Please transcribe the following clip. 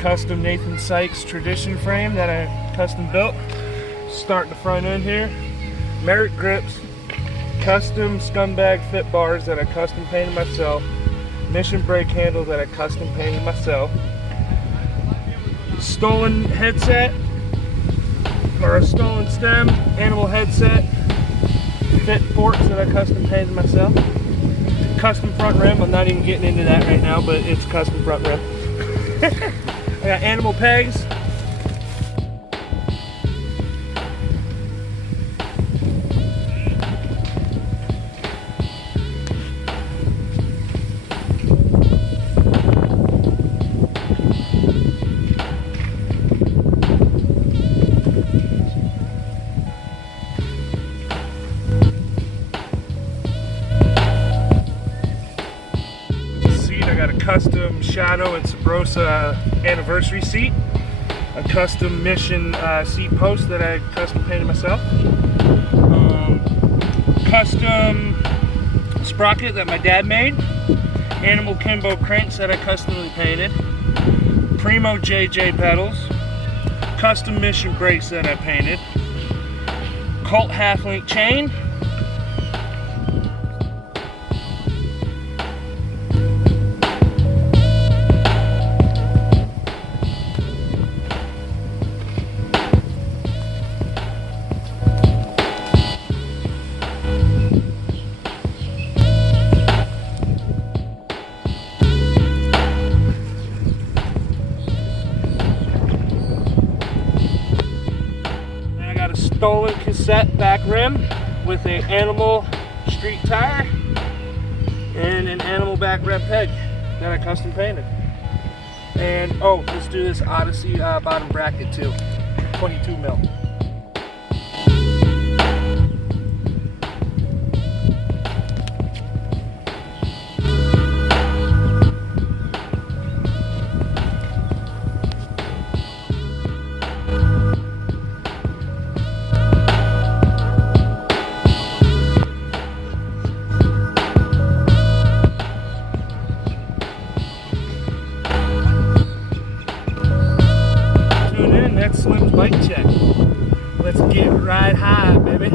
custom Nathan Sykes tradition frame that I custom built. Start the front end here. Merit grips, custom scumbag fit bars that I custom painted myself. Mission brake handle that I custom painted myself. Stolen headset, or a stolen stem, animal headset, fit forks that I custom painted myself. Custom front rim, I'm not even getting into that right now, but it's custom front rim. I got animal pegs. I got a custom Shadow and Sabrosa anniversary seat, a custom Mission seat post that I custom painted myself, custom sprocket that my dad made, animal Kimbo cranks that I customly painted, Primo JJ pedals, custom Mission brakes that I painted, Colt half-link chain, a stolen cassette back rim with an animal street tire and an animal back rim peg that I custom painted. And oh, let's do this Odyssey bottom bracket too, 22 mil. That's Slim's bike check. Let's get right high, baby.